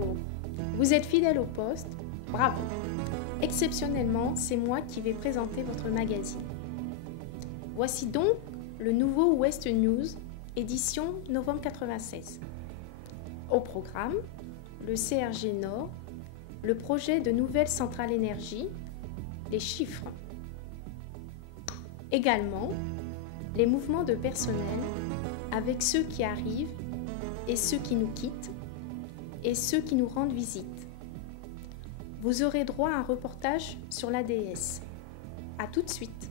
Bonjour, vous êtes fidèle au poste, bravo. Exceptionnellement, c'est moi qui vais présenter votre magazine. Voici donc le nouveau Ouest News, édition novembre 96. Au programme, le CRG Nord, le projet de nouvelle centrale énergie, les chiffres. Également, les mouvements de personnel avec ceux qui arrivent et ceux qui nous quittent et ceux qui nous rendent visite. Vous aurez droit à un reportage sur l'ADS. À tout de suite.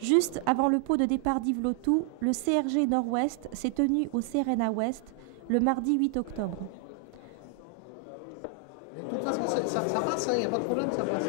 Juste avant le pot de départ d'Yvelotou, le CRG Nord-Ouest s'est tenu au CRNA Ouest le mardi 8 octobre. De toute façon, ça passe, il n'y a pas de problème, ça passe.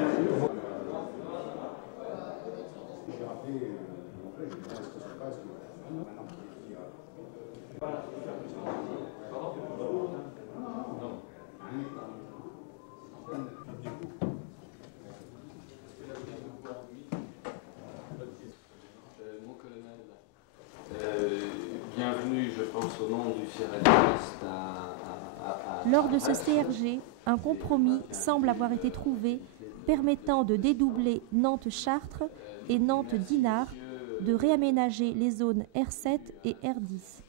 Bienvenue, je pense, au nom du CRNA Ouest Lors de ce CRG, un compromis semble avoir été trouvé permettant de dédoubler Nantes-Chartres et Nantes-Dinard, de réaménager les zones R7 et R10.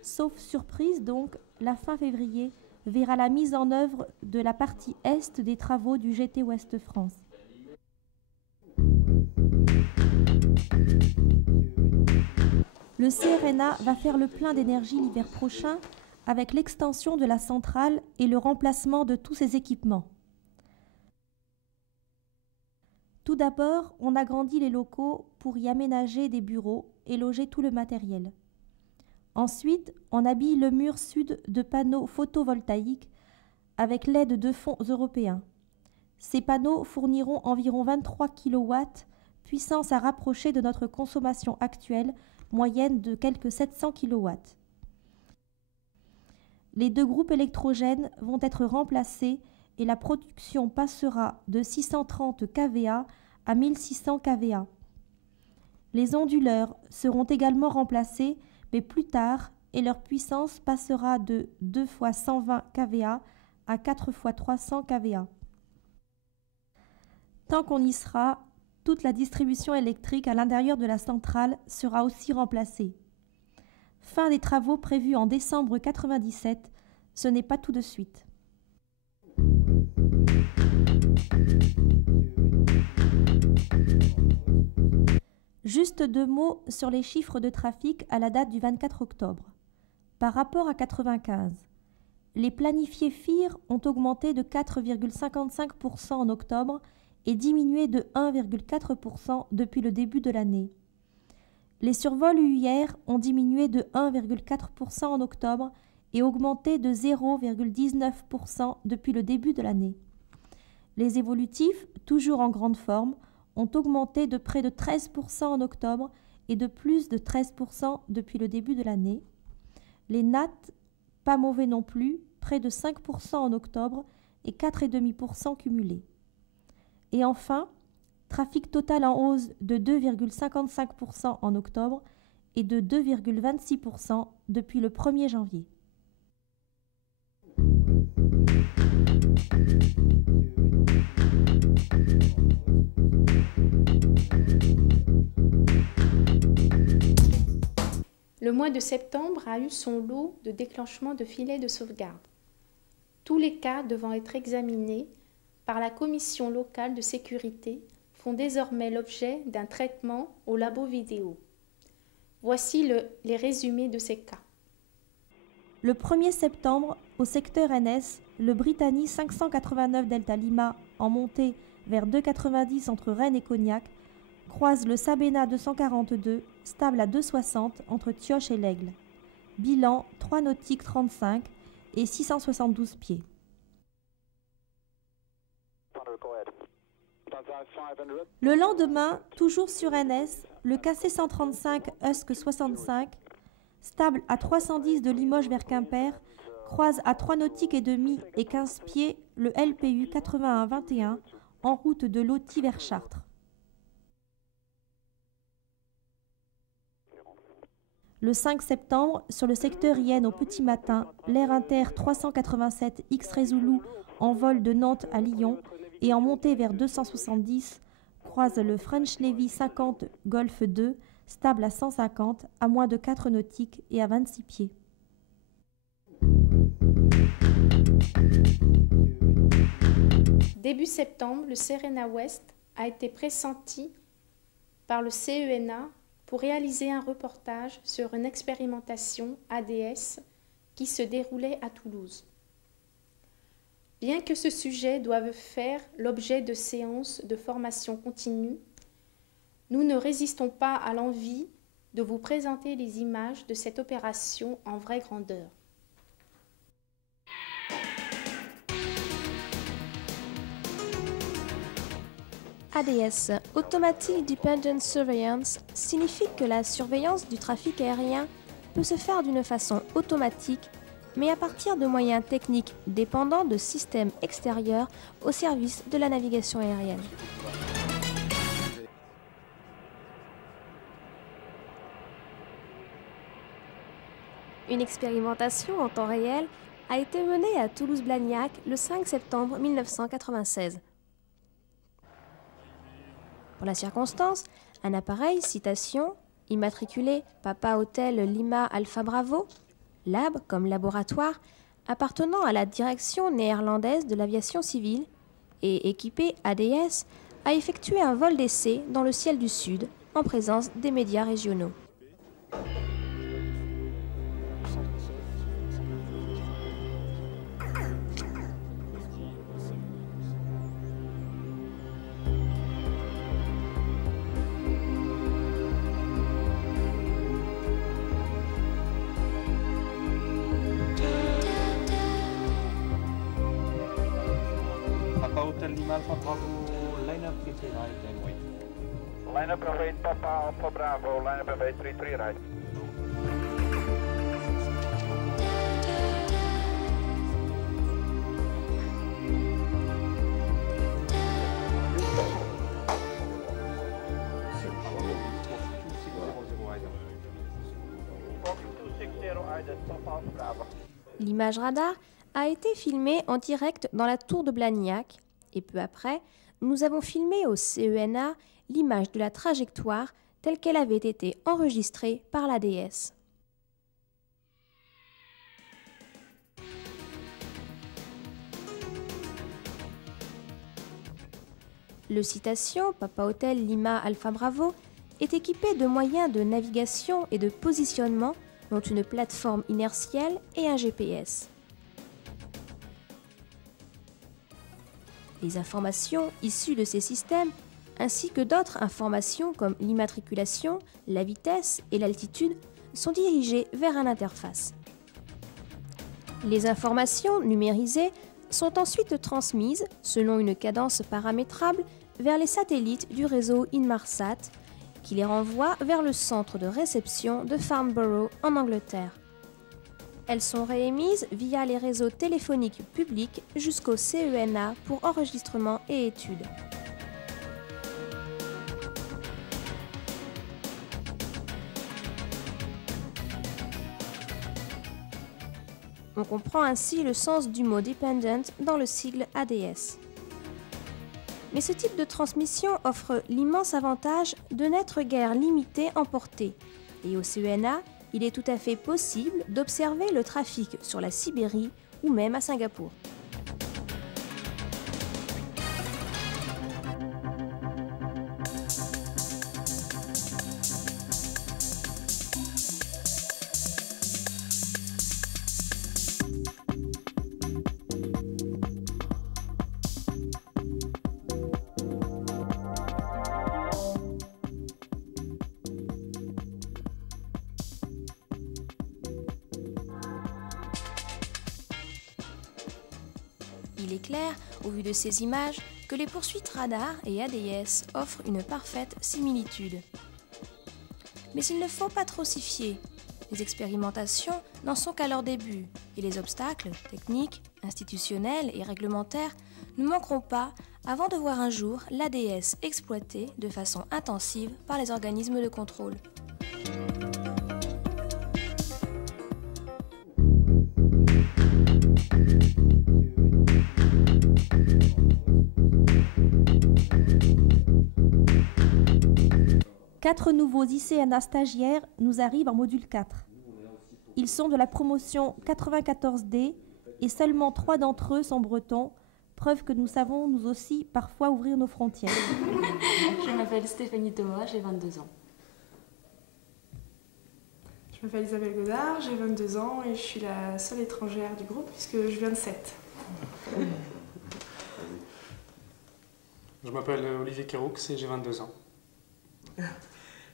Sauf surprise donc, la fin février verra la mise en œuvre de la partie est des travaux du GT Ouest France. Le CRNA va faire le plein d'énergie l'hiver prochain avec l'extension de la centrale et le remplacement de tous ses équipements. Tout d'abord, on agrandit les locaux pour y aménager des bureaux et loger tout le matériel. Ensuite, on habille le mur sud de panneaux photovoltaïques avec l'aide de fonds européens. Ces panneaux fourniront environ 23 kW, puissance à rapprocher de notre consommation actuelle, moyenne de quelques 700 kW. Les deux groupes électrogènes vont être remplacés et la production passera de 630 kVA à 1600 kVA. Les onduleurs seront également remplacés, mais plus tard, et leur puissance passera de 2 x 120 kVA à 4 x 300 kVA. Tant qu'on y sera, toute la distribution électrique à l'intérieur de la centrale sera aussi remplacée. Fin des travaux prévus en décembre 1997, ce n'est pas tout de suite. Juste 2 mots sur les chiffres de trafic à la date du 24 octobre. Par rapport à 1995, les planifiés FIR ont augmenté de 4,55% en octobre et diminué de 1,4% depuis le début de l'année. Les survols UIR ont diminué de 1,4% en octobre et augmenté de 0,19% depuis le début de l'année. Les évolutifs, toujours en grande forme, ont augmenté de près de 13% en octobre et de plus de 13% depuis le début de l'année. Les NAT, pas mauvais non plus, près de 5% en octobre et 4,5% cumulés. Et enfin, trafic total en hausse de 2,55% en octobre et de 2,26% depuis le 1er janvier. Le mois de septembre a eu son lot de déclenchement de filets de sauvegarde. Tous les cas devant être examinés par la commission locale de sécurité font désormais l'objet d'un traitement au labo vidéo. Voici les résumés de ces cas. Le 1er septembre, au secteur NS, le Brittany 589 Delta Lima en montée vers 2,90 entre Rennes et Cognac croise le Sabena 242 stable à 2,60 entre Thioche et l'Aigle. Bilan 3 nautiques 35 et 672 pieds. Le lendemain, toujours sur NS, le KC 135 Husq 65, stable à 310 de Limoges vers Quimper, croise à 3 nautiques et demi et 15 pieds le LPU 8121 en route de Loti vers Chartres. Le 5 septembre, sur le secteur IN au petit matin, l'Air Inter 387 X-Ray Zulu en vol de Nantes à Lyon et en montée vers 270 croise le French Navy 50 Golf 2, stable à 150, à moins de 4 nautiques et à 26 pieds. Début septembre, le Serena West a été pressenti par le CENA pour réaliser un reportage sur une expérimentation ADS qui se déroulait à Toulouse. Bien que ce sujet doive faire l'objet de séances de formation continue, nous ne résistons pas à l'envie de vous présenter les images de cette opération en vraie grandeur. ADS, Automatic Dependent Surveillance, signifie que la surveillance du trafic aérien peut se faire d'une façon automatique, mais à partir de moyens techniques dépendant de systèmes extérieurs au service de la navigation aérienne. Une expérimentation en temps réel a été menée à Toulouse-Blagnac le 5 septembre 1996. Pour la circonstance, un appareil citation immatriculé Papa Hotel Lima Alpha Bravo, lab comme laboratoire, appartenant à la direction néerlandaise de l'aviation civile et équipé ADS, a effectué un vol d'essai dans le ciel du Sud en présence des médias régionaux. Hotel Lima Alpha Bravo, line up 33 right and wait. Line up and wait, Papa Alpha Bravo, line up and wait 33 right. L'image radar a été filmée en direct dans la tour de Blagnac et peu après, nous avons filmé au CENA l'image de la trajectoire telle qu'elle avait été enregistrée par l'ADS. Le citation Papa Hotel Lima Alpha Bravo est équipé de moyens de navigation et de positionnement dont une plateforme inertielle et un GPS. Les informations issues de ces systèmes, ainsi que d'autres informations comme l'immatriculation, la vitesse et l'altitude, sont dirigées vers une interface. Les informations numérisées sont ensuite transmises, selon une cadence paramétrable, vers les satellites du réseau Inmarsat, qui les renvoie vers le centre de réception de Farnborough en Angleterre. Elles sont réémises via les réseaux téléphoniques publics jusqu'au CENA pour enregistrement et études. On comprend ainsi le sens du mot dependent dans le sigle ADS. Mais ce type de transmission offre l'immense avantage de n'être guère limité en portée, et au CENA, il est tout à fait possible d'observer le trafic sur la Sibérie ou même à Singapour. Il est clair, au vu de ces images, que les poursuites radar et ADS offrent une parfaite similitude. Mais il ne faut pas trop s'y fier. Les expérimentations n'en sont qu'à leur début, Et les obstacles techniques, institutionnels et réglementaires ne manqueront pas avant de voir un jour l'ADS exploité de façon intensive par les organismes de contrôle. Quatre nouveaux ICNA stagiaires nous arrivent en module 4. Ils sont de la promotion 94D et seulement 3 d'entre eux sont bretons, preuve que nous savons nous aussi parfois ouvrir nos frontières. Je m'appelle Stéphanie Thomas, j'ai 22 ans. Je m'appelle Isabelle Godard, j'ai 22 ans et je suis la seule étrangère du groupe puisque je viens de Sète. Je m'appelle Olivier Keroux et j'ai 22 ans.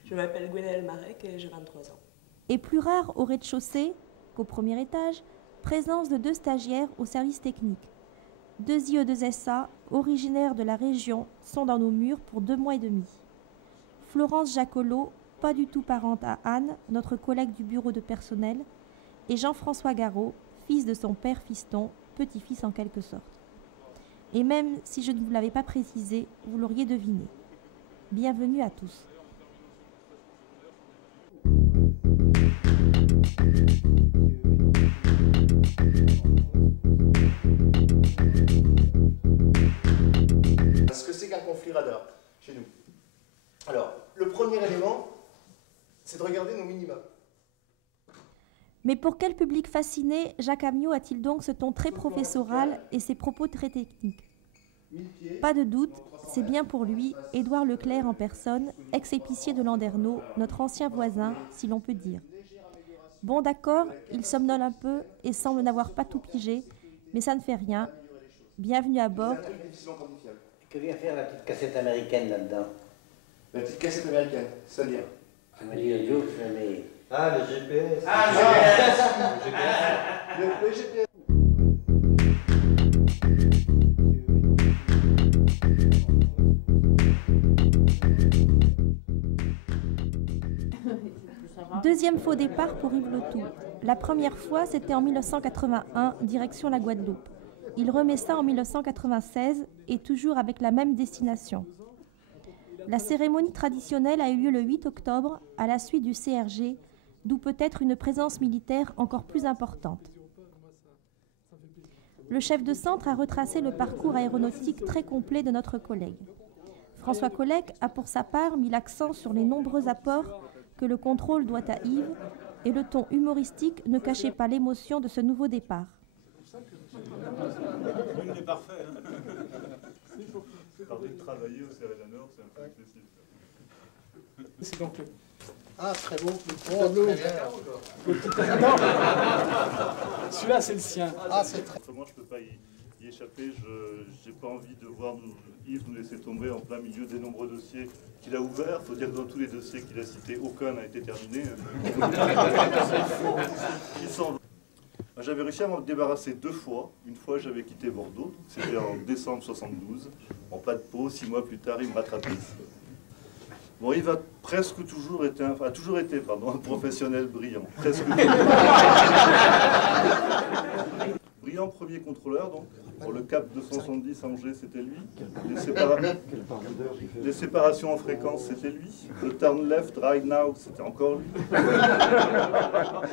Je m'appelle Gwenaëlle Marek et j'ai 23 ans. Et plus rare au rez-de-chaussée qu'au premier étage, présence de 2 stagiaires au service technique. 2 IE2SA, originaires de la région, sont dans nos murs pour 2 mois et demi. Florence Jacolot, pas du tout parente à Anne, notre collègue du bureau de personnel, et Jean-François Garot, fils de son père fiston, petit-fils en quelque sorte. Et même si je ne vous l'avais pas précisé, vous l'auriez deviné. Bienvenue à tous. Ce que c'est qu'un conflit radar chez nous. Alors, le premier élément, c'est de regarder nos minima. Mais pour quel public fasciné Jacques Amyot a-t-il donc ce ton très professoral et ses propos très techniques? Pas de doute, c'est bien pour lui, Édouard Leclerc en personne, ex-épicier de Landerneau, notre ancien voisin, si l'on peut dire. Bon d'accord, il somnole un peu et semble n'avoir pas tout pigé, mais ça ne fait rien. Bienvenue à bord. Que vient faire la petite cassette américaine là-dedans? La petite cassette américaine, c'est-à-dire? Le GPS. Ah, le GPS. Ah, le GPS. Le GPS. Deuxième faux départ pour Yves Letou. La première fois, c'était en 1981, direction la Guadeloupe. Il remet ça en 1996 et toujours avec la même destination. La cérémonie traditionnelle a eu lieu le 8 octobre à la suite du CRG, d'où peut-être une présence militaire encore plus importante. Le chef de centre a retracé le parcours aéronautique très complet de notre collègue. François Collec a pour sa part mis l'accent sur les nombreux apports que le contrôle doit à Yves et le ton humoristique ne cachait pas l'émotion de ce nouveau départ. Il est parfait. Parler de travailler au Sierra Nord, c'est un peu excessif. C'est donc Ah, très beau. Oh, très bien. Celui-là, c'est le sien. Ah, c'est très... Moi, je ne peux pas y échapper. Je n'ai pas envie de voir Yves nous laisser tomber en plein milieu des nombreux dossiers qu'il a ouverts. Il faut dire que dans tous les dossiers qu'il a cités, aucun n'a été terminé. J'avais réussi à m'en débarrasser 2 fois. Une fois, j'avais quitté Bordeaux. C'était en décembre 72. En pas de peau, 6 mois plus tard, il me rattrapait. Bon, Yves a toujours été un professionnel brillant. Presque toujours. Brillant premier contrôleur, donc. Pour le Cap 270 à Angers, c'était lui. Les séparations en fréquence, c'était lui. Le turn left, right now, c'était encore lui.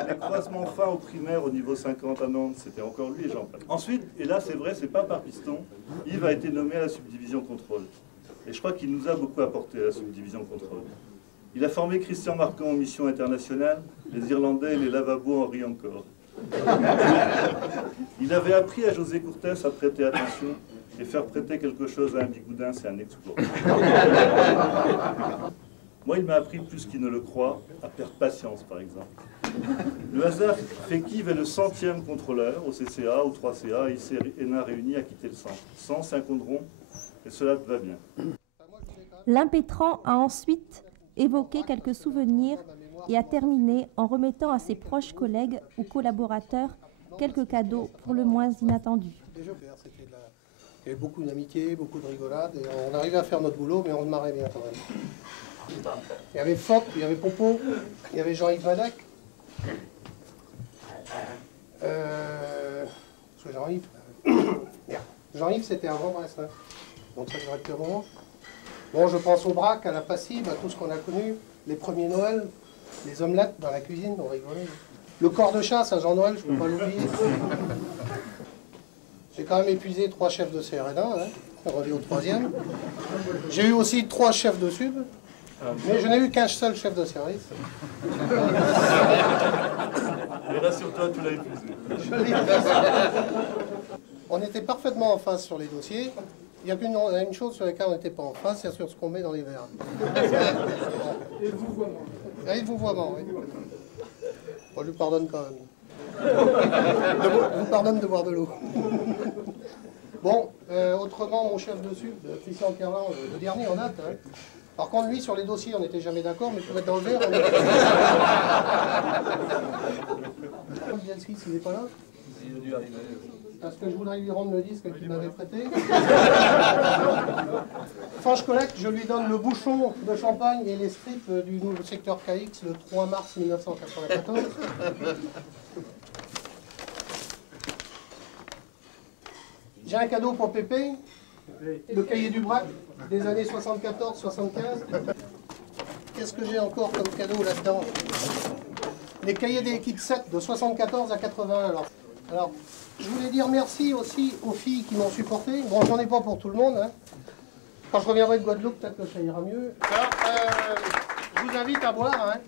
Les croisements fins au primaire au niveau 50 à Nantes, c'était encore lui et j'en passe. Ensuite, et là c'est vrai, c'est pas par piston, Yves a été nommé à la subdivision contrôle. Et je crois qu'il nous a beaucoup apporté à la subdivision contrôle. Il a formé Christian Marcon en mission internationale, les Irlandais et les lavabos en rient encore. Il avait appris à José Courtès à prêter attention, et faire prêter quelque chose à un bigoudin, c'est un exploit. Moi, il m'a appris plus qu'il ne le croit, à perdre patience, par exemple. Le hasard fait qu'Yves est le 100e contrôleur au CCA, au 3CA, et ICNA réuni à quitter le centre. 150 ronds, et cela va bien. L'impétrant a ensuite évoqué quelques souvenirs et a terminé en remettant à ses proches collègues ou collaborateurs quelques cadeaux pour le moins inattendus. Il y avait beaucoup d'amitié, beaucoup de rigolade, et on arrivait à faire notre boulot, mais on se marrait bien quand même. Il y avait Fock, il y avait Popo, il y avait Jean-Yves Madac. que Jean-Yves... Jean-Yves, c'était avant Brest, hein. Donc ça devrait être un moment. Bon, je pense au braque, à la passive, à tout ce qu'on a connu. Les premiers Noël, les omelettes dans la cuisine, on rigolait. Le corps de chasse à Jean-Noël, je ne peux pas l'oublier. J'ai quand même épuisé 3 chefs de CRN1, hein. On revient au 3e. J'ai eu aussi 3 chefs de sub, mais je n'ai eu qu'un seul chef de service. Et rassure-toi, tu l'as épuisé. Je l'ai épuisé. On était parfaitement en phase sur les dossiers. Il y a une chose sur laquelle on n'était pas en phase, c'est sur ce qu'on met dans les verres. Et le vouvoiement. Et le vouvoiement, oui. Bon, je lui pardonne quand même. Je vous pardonne de boire de l'eau. Bon, autrement, mon chef de sub, Christian Kerlin, le dernier en date. Hein. Par contre, lui, sur les dossiers, on n'était jamais d'accord, mais pour être dans le verre, on était... Bielski, il n'est pas là? Il a dû arriver. Parce que je voudrais lui rendre le disque qu'il m'avait prêté. Franche collecte, je lui donne le bouchon de champagne et les strips du nouveau secteur KX le 3 mars 1994. J'ai un cadeau pour Pépé, le cahier du braque des années 74-75. Qu'est-ce que j'ai encore comme cadeau là-dedans? Les cahiers des kits 7 de 74 à 81. Alors, je voulais dire merci aussi aux filles qui m'ont supporté. Bon, j'en ai pas pour tout le monde. Hein. Quand je reviendrai de Guadeloupe, peut-être que ça ira mieux. Alors, je vous invite à boire. Hein.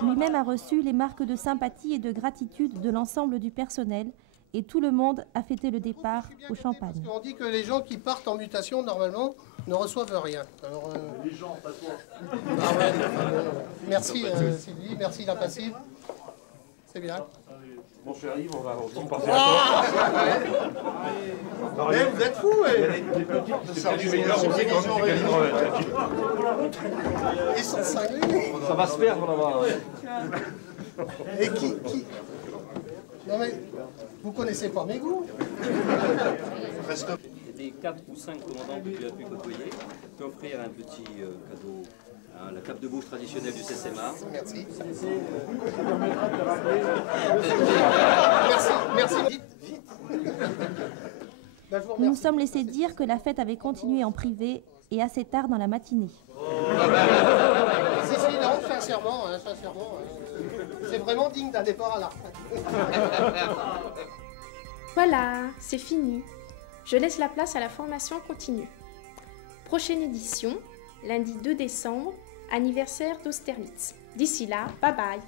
Lui-même a reçu les marques de sympathie et de gratitude de l'ensemble du personnel et tout le monde a fêté le départ au champagne. Parce qu'on dit que les gens qui partent en mutation, normalement, ne reçoivent rien. Alors, les gens, pas toi. Ah ouais, merci Sylvie, merci la passive. C'est bien. Bon, je arrive, on va passer à toi. Mais vous êtes fous, les petites, c'est du meilleur, on sait quand même Ils sont cinglés. Ça va se perdre là-bas. Et qui... Non mais, vous connaissez pas mes goûts. Les 4 ou 5 commandants que tu as pu côtoyer t'offrir un petit cadeau. La cape de bouche traditionnelle du CCMA. Merci. Merci. Vite. Nous nous sommes laissés dire que la fête avait continué en privé et assez tard dans la matinée. Si, non, sincèrement. C'est vraiment digne d'un départ à la retraite. Voilà, c'est fini. Je laisse la place à la formation continue. Prochaine édition, lundi 2 décembre, anniversaire d'Austerlitz. D'ici là, bye bye.